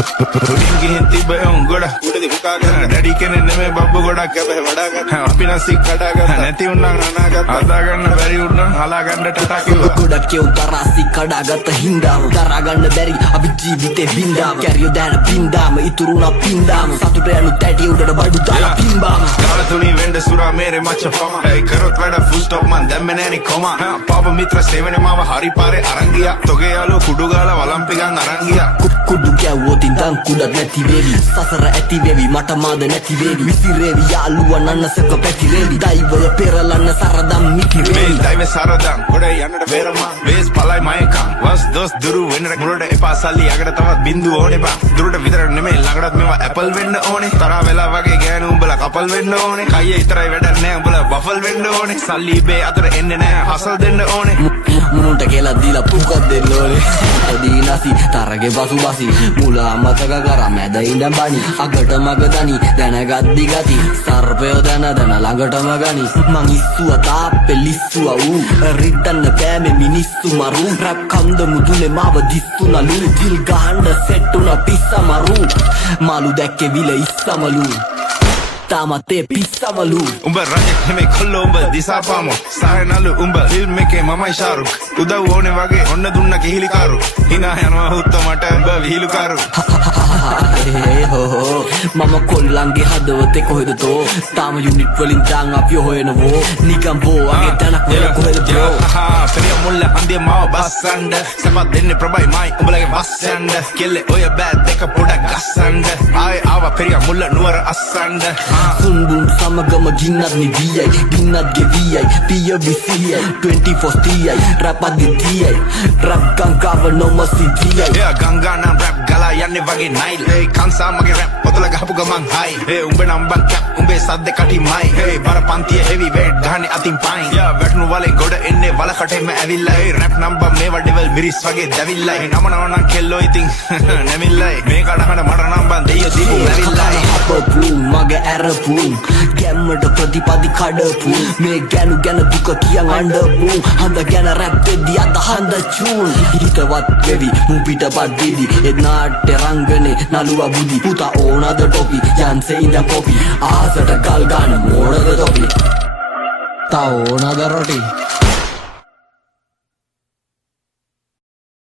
උඩින් ගිහින් තිබ්බ එවුන් ගොඩක් උඩදී හුකා ගන්න ඩැඩි කෙනෙක් නෙමෙයි බබ්බු ගොඩක් කැපේ වඩා ගන්න අපි නම් සික් කඩා ගත්තා නැති උන්නම් අනාගත අදා ගන්න බැරි උන්නම් හලා ගන්න ටටා කිව්වා ගොඩක් කියුම් තරාසි කඩාගත්ත හින්දාම දරා ගන්න බැරි අපි ජීවිතේ වින්දාම කැරියෝ දැන පින්දාම ඉතුරුනා පින්දාම සතුට යනු තැටි උඩට බඩු දාලා පින්බාම කාල තුනී වෙන්න සුරා මේරේ මච්ච පම ඒ කරොත් වැඩ ෆුල් ස්ටොප් මන් දැම්මේ නෑනි කොමා පාප මිත්‍ර සේවනේ මාව හරි පාරේ අරන් ගියා තොගේ යාළුවෝ කුඩු ගාලා වලම්පිකන් අරන් ගියා කුඩු ගැව්වොත් ඉඳන් කුඩක් නැති වේවි සසර ඇති වේවි මට මාද නැති වේවි විසිරේවි යාළුවා නන්නසක පැතිරේවි දෛවය පෙරලන්න සරදම් මිකිරේවි දෛවය සරදම් ගොඩ යන්නට බේරමා වේස් පලයි මයකම් වස් දොස් දුරු වෙන්නට මුලට එපා සල්ලි යකට තවත් බින්දු ඕනේ බා දුරට විතර නෙමෙයි ළඟටත් මේවා ඇපල් වෙන්න ඕනේ තරහ වෙලා වගේ ගෑනු උඹලා කපල් වෙන්න ඕනේ කයියේ විතරයි වැඩක් නෑ උඹලා බෆල් වෙන්න ඕනේ සල්ලි ඉබේ අතර එන්නේ නෑ හසල් දෙන්න ඕනේ මුන්ට කියලා දීලා පුකක් දෙන්න ඕනේ දීනසි තරගේ පසුබසි මුලා මතක කරා මැද ඉඳන් බනි අගට මග දනි දැනගත් දිගති සර්පය දැන ළඟටම ගනි මං ඉස්සුව තාප්පෙ ලිස්සුව ඌ රිද්දන්න පෑමේ මිනිස්සු මරු රැප් කන්ද මුදුනේ මාව දිස්සුනලු දිල් ගහන්න සෙට්ටුන පිස්සමරු මාළු දැක්කේ විල ඉස්සමලු තාමත් ඒ පිස්සමලු උඹ රජෙක් නෙමෙයි කොල්ලෝ උඹ දිසාපාමෝ සායනලු උඹ ෆිල්ම් එකේ මමයි ශාරුක් උදව් ඕනේ වගේ ඔන්න දුන්න කිහිලිකාරු hina යනවා හුත්ත මට උඹ විහිළුකාරු මම කොල්ලන්ගේ හදවතේ කොහෙද තෝ තාම යුනිට් වලින් දාන් අපි හොයනවෝ නිකම් බෝගේ තනක් වෙල කොහෙද බ්‍රෝ පෙරිය මුල්ල හන්දිය මාව බස්සන්න සපත් දෙන්නේ ප්‍රබයි මයි උඹලගේ බස්සන්න කෙල්ලේ ඔය බෑත් දෙක පොඩක් ගස්සන්න ආයේ ආවා පෙරිය මුල්ල නුවර අස්සන්න සුන්බුන් සමගම ගින්නත් නිදියයි ගින්නත් ගෙවියයි පිය විසියයි 24 තියයි රැප් අදිතියයි රැප් ගංගාව නොමසිතියයි එයා ගංගා නම් රැප් ගලා යන්නේ වගේ නයිල් ඒ කන්සා මගේ රැප් පොතල ගහපු ගමන් හයි ඒ උඹ නම් බන් කැප් උඹේ සද්ද කටිමයි ඒ බර පන්තිය හෙවි වේට් ගහන්නේ අතින් පයින් යා වැටුණු වලේ ගොඩ එන්නේ වලකටෙම ඇවිල්ලා ඒ රැප් නම්බර් මේවා ඩෙවල් මිරිස් වගේ දැවිල්ලා ඒ නම නම් කෙල්ලෝ ඉතින් නැමිල්ලයි මේ කඩහන මට නම් බන් දෙයියෝ දීපු ඇවිල්ලා අපපු මගේ ඇරපු ගැම්මට ප්‍රතිපදි කඩපු මේ ගැනු ගැන දුක කියන් අඬපු හඳ ගැන රැප් දෙද්දි අද හඳ චූන් හිතවත් වෙවි මුන් පිටපත් දිදි ඒ නාට්‍ය රංගනේ නළුවා බුදි පුතා ඕනද ටොපි යන්සේ ඉඳන් කොපි ආසට කල් ගන්න මෝඩද තොපි තා ඕනද රොටි